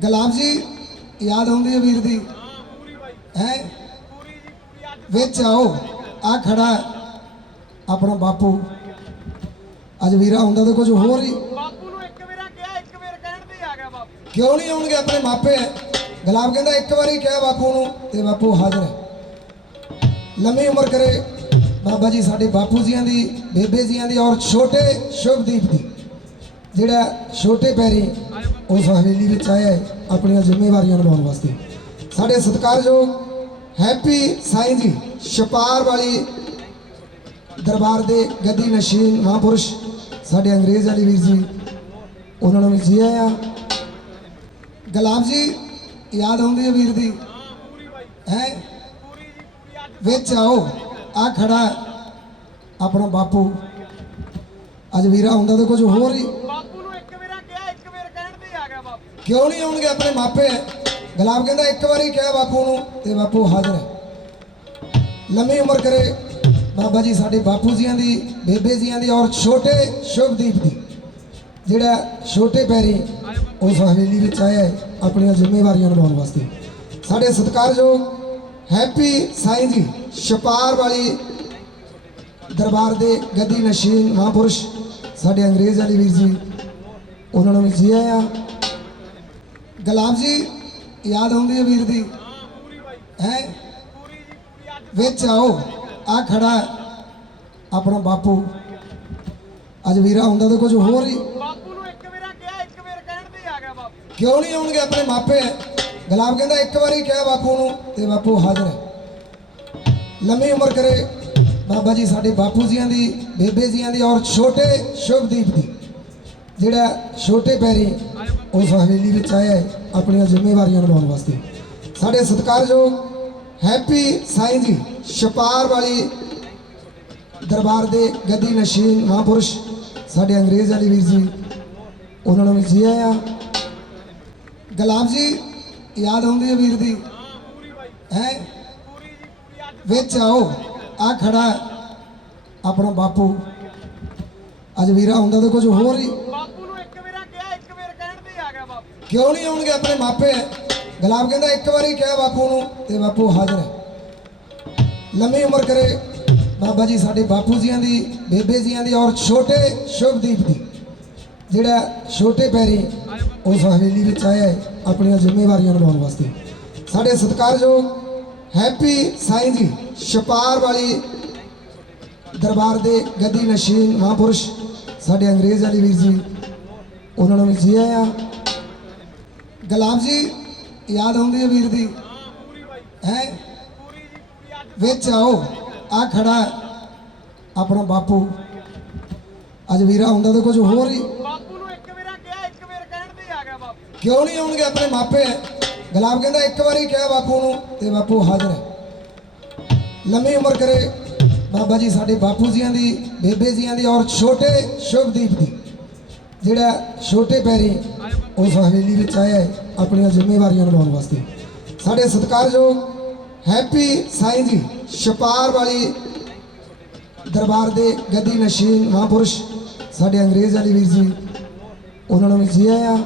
ਗੁਲਾਬ ਜੀ ਯਾਦ ਆਉਂਦੀ ਹੈ ਵੀਰ ਦੀ? ਹੈ? ਵਿੱਚ ਆਓ ਆ ਖੜਾ ਆਪਣਾ ਬਾਪੂ। ਅੱਜ ਵੀਰਾ ਹੁੰਦਾ ਤਾਂ ਕੁਝ ਹੋਰ ਹੀ। ਬਾਪੂ ਨੂੰ ਇੱਕ ਵਾਰ ਕਿਹਾ ਇੱਕ ਵਾਰ ਕਹਿਣ ਤੇ ਹੀ ਆ ਗਿਆ ਬਾਪੂ। ਕਿਉਂ ਨਹੀਂ ਆਉਣਗੇ ਆਪਣੇ ਮਾਪੇ? ਗੁਲਾਬ ਕਹਿੰਦਾ ਇੱਕ ਵਾਰੀ ਕਿਹਾ ਬਾਪੂ ਨੂੰ ਤੇ ਬਾਪੂ ਹਾਜ਼ਰ ਹੈ। ਲੰਮੀ ਉਮਰ ਕਰੇ ਬਾਬਾ ਜੀ ਸਾਡੇ ਬਾਪੂ ਜੀਆਂ ਦੀ ਬੇਬੇ ਜੀਆਂ ਦੀ ਔਰ ਛੋਟੇ ਸ਼ੁਭਦੀਪ ਦੀ। ਜਿਹੜਾ ਛੋਟੇ ਪੈਰੀ ਉਸ ਹਵੇਲੀ ਵਿੱਚ ਆਇਆ ਹੈ ਆਪਣੀਆਂ ਜ਼ਿੰਮੇਵਾਰੀਆਂ ਨਿਭਾਉਣ ਵਾਸਤੇ। ਸਾਡੇ ਸਤਿਕਾਰਯੋਗ ਹੈਪੀ ਸਾਈਂ ਜੀ, ਛਪਾਰ ਵਾਲੀ ਦਰਬਾਰ ਦੇ ਗੱਦੀ ਨਸ਼ੀਨ ਮਹਾਂਪੁਰਸ਼, ਸਾਡੇ ਅੰਗਰੇਜ਼ ਵਾਲੀ ਵੀਰ ਜੀ, ਉਹਨਾਂ ਨੂੰ ਵੀ ਜੀ ਆਇਆਂ। ਗੁਲਾਬ ਜੀ, ਯਾਦ ਆਉਂਦੀ ਹੈ ਵੀਰ ਦੀ? ਹੈ? ਵਿੱਚ ਆਓ, ਆ ਖੜਾ ਆਪਣਾ ਬਾਪੂ। ਅੱਜ ਵੀਰਾ ਹੁੰਦਾ ਤਾਂ ਕੁਝ ਹੋਰ ਹੀ ਬਾਪੂ ਨੂੰ ਇੱਕ ਵਾਰ ਕਿਹਾ ਇੱਕ ਵਾਰ ਕਹਿਣ ਤੇ ਹੀ ਆ ਗਿਆ ਬਾਪੂ ਕਿਉਂ ਨਹੀਂ ਆਉਣਗੇ ਆਪਣੇ ਮਾਪੇ? ਗੁਲਾਬ ਕਹਿੰਦਾ, ਇੱਕ ਵਾਰੀ ਕਿਹਾ ਬਾਪੂ ਨੂੰ, ਤੇ ਬਾਪੂ ਹਾਜ਼ਰ ਹੈ। ਲੰਮੀ ਉਮਰ ਕਰੇ ਬਾਬਾ ਜੀ ਸਾਡੇ ਬਾਪੂ ਜੀਆਂ ਦੀ, ਬੇਬੇ ਜੀਆਂ ਦੀ, ਔਰ ਛੋਟੇ ਸ਼ੁਭਦੀਪ ਦੀ, ਜਿਹੜਾ ਛੋਟੇ ਪੈਰੀ ਉਸ ਹਵੇਲੀ ਵਿੱਚ ਆਇਆ ਹੈ ਆਪਣੀਆਂ ਜ਼ਿੰਮੇਵਾਰੀਆਂ ਨਿਭਾਉਣ ਵਾਸਤੇ। ਸਾਡੇ ਸਤਿਕਾਰਯੋਗ, ਹੈਪੀ ਸਾਈਂ ਜੀ, ਛਪਾਰ ਵਾਲੀ ਦਰਬਾਰ ਦੇ ਗੱਦੀ ਨਸ਼ੀਨ ਮਹਾਂਪੁਰਸ਼, ਸਾਡੇ ਅੰਗਰੇਜ਼ ਵਾਲੀ ਵੀਰ ਜੀ, ਉਹਨਾਂ ਨੂੰ ਵੀ ਜੀ ਆਇਆਂ। ਗੁਲਾਬ ਜੀ ਯਾਦ ਆਉਂਦੀ ਹੈ ਵੀਰ ਦੀ? ਹੈ? ਵਿੱਚ ਆਓ ਆ ਖੜਾ ਆਪਣਾ ਬਾਪੂ। ਅੱਜ ਵੀਰਾ ਹੁੰਦਾ ਤਾਂ ਕੁਝ ਹੋਰ ਹੀ। ਬਾਪੂ ਨੂੰ ਇੱਕ ਵਾਰ ਕਿਹਾ ਇੱਕ ਵਾਰ ਕਹਿਣ ਤੇ ਆ ਗਿਆ ਬਾਪੂ। ਕਿਉਂ ਨਹੀਂ ਆਉਣਗੇ ਆਪਣੇ ਮਾਪੇ? ਗੁਲਾਬ ਕਹਿੰਦਾ ਇੱਕ ਵਾਰੀ ਕਿਹਾ ਬਾਪੂ ਨੂੰ ਤੇ ਬਾਪੂ ਹਾਜ਼ਰ ਹੈ। ਲੰਮੀ ਉਮਰ ਕਰੇ ਬਾਬਾ ਜੀ ਸਾਡੇ ਬਾਪੂ ਜੀਆਂ ਦੀ ਬੇਬੇ ਜੀਆਂ ਦੀ ਔਰ ਛੋਟੇ ਸ਼ੁਭਦੀਪ ਦੀ। ਜਿਹੜਾ ਛੋਟੇ ਪੈਰੀ ਉਸ ਹਵੇਲੀ ਵਿੱਚ ਆਇਆ ਹੈ ਆਪਣੀਆਂ ਜ਼ਿੰਮੇਵਾਰੀਆਂ ਨਿਭਾਉਣ ਵਾਸਤੇ। ਸਾਡੇ ਸਤਿਕਾਰਯੋਗ ਹੈਪੀ ਸਾਈਂ ਜੀ, ਛਪਾਰ ਵਾਲੀ ਦਰਬਾਰ ਦੇ ਗੱਦੀ ਨਸ਼ੀਨ ਮਹਾਂਪੁਰਸ਼, ਸਾਡੇ ਅੰਗਰੇਜ਼ ਵਾਲੀ ਵੀਰ ਜੀ, ਉਹਨਾਂ ਨੂੰ ਵੀ ਜੀ ਆਇਆਂ ਗੁਲਾਬ ਜੀ, ਯਾਦ ਆਉਂਦੀ ਹੈ ਵੀਰ ਦੀ? ਹੈ? ਵਿੱਚ ਆਓ, ਆ ਖੜਾ ਆਪਣਾ ਬਾਪੂ। ਅੱਜ ਵੀਰਾ ਹੁੰਦਾ ਤਾਂ ਕੁਝ ਹੋਰ ਹੀ ਬਾਪੂ ਨੂੰ ਇੱਕ ਵਾਰ ਕਿਹਾ ਇੱਕ ਵਾਰ ਕਹਿਣ ਤੇ ਹੀ ਆ ਗਿਆ ਬਾਪੂ ਕਿਉਂ ਨਹੀਂ ਆਉਣਗੇ ਆਪਣੇ ਮਾਪੇ? ਗੁਲਾਬ ਕਹਿੰਦਾ, ਇੱਕ ਵਾਰੀ ਕਿਹਾ ਬਾਪੂ ਨੂੰ ਤੇ ਬਾਪੂ ਹਾਜ਼ਰ ਹੈ। ਲੰਮੀ ਉਮਰ ਕਰੇ ਬਾਬਾ ਜੀ ਸਾਡੇ ਬਾਪੂ ਜੀਆਂ ਦੀ, ਬੇਬੇ ਜੀਆਂ ਦੀ ਔਰ ਛੋਟੇ ਸ਼ੁਭਦੀਪ ਦੀ। ਜਿਹੜਾ ਛੋਟੇ ਪੈਰੀ ਉਸ ਹਵੇਲੀ ਵਿੱਚ ਆਇਆ ਹੈ ਆਪਣੀਆਂ ਜ਼ਿੰਮੇਵਾਰੀਆਂ ਨਿਭਾਉਣ ਵਾਸਤੇ। ਸਾਡੇ ਸਤਿਕਾਰਯੋਗ, ਹੈਪੀ ਸਾਈਂ ਜੀ, ਛਪਾਰ ਵਾਲੀ ਦਰਬਾਰ ਦੇ ਗੱਦੀ ਨਸ਼ੀਨ ਮਹਾਂਪੁਰਸ਼, ਸਾਡੇ ਅੰਗਰੇਜ਼ ਵਾਲੀ ਵੀਰ ਜੀ, ਉਹਨਾਂ ਨੂੰ ਵੀ ਜੀ ਆਇਆਂ। ਗੁਲਾਬ ਜੀ ਯਾਦ ਆਉਂਦੀ ਹੈ ਵੀਰ ਦੀ? ਹੈ? ਵਿੱਚ ਆਓ ਆ ਖੜਾ ਆਪਣਾ ਬਾਪੂ। ਅੱਜ ਵੀਰਾ ਹੁੰਦਾ ਤਾਂ ਕੁਝ ਹੋਰ ਹੀ। ਬਾਪੂ ਨੂੰ ਇੱਕ ਵਾਰ ਕਿਹਾ ਇੱਕ ਵਾਰ ਕਹਿਣ ਤੇ ਆ ਗਿਆ ਬਾਪੂ। ਕਿਉਂ ਨਹੀਂ ਆਉਣਗੇ ਆਪਣੇ ਮਾਪੇ? ਗੁਲਾਬ ਕਹਿੰਦਾ ਇੱਕ ਵਾਰੀ ਕਿਹਾ ਬਾਪੂ ਨੂੰ ਤੇ ਬਾਪੂ ਹਾਜ਼ਰ ਹੈ। ਲੰਮੀ ਉਮਰ ਕਰੇ ਬਾਬਾ ਜੀ ਸਾਡੇ ਬਾਪੂ ਜੀਆਂ ਦੀ ਬੇਬੇ ਜੀਆਂ ਦੀ ਔਰ ਛੋਟੇ ਸ਼ੁਭਦੀਪ ਦੀ। ਜਿਹੜਾ ਛੋਟੇ ਪੈਰੀ ਉਸ ਹਵੇਲੀ ਵਿੱਚ ਆਇਆ ਹੈ ਆਪਣੀਆਂ ਜ਼ਿੰਮੇਵਾਰੀਆਂ ਨਿਭਾਉਣ ਵਾਸਤੇ। ਸਾਡੇ ਸਤਿਕਾਰਯੋਗ ਹੈਪੀ ਸਾਈਂ ਜੀ, ਛਪਾਰ ਵਾਲੀ ਦਰਬਾਰ ਦੇ ਗੱਦੀ ਨਸ਼ੀਨ ਮਹਾਂਪੁਰਸ਼, ਸਾਡੇ ਅੰਗਰੇਜ਼ ਵਾਲੀ ਵੀਰ ਜੀ, ਉਹਨਾਂ ਨੂੰ ਵੀ ਜੀ ਆਇਆਂ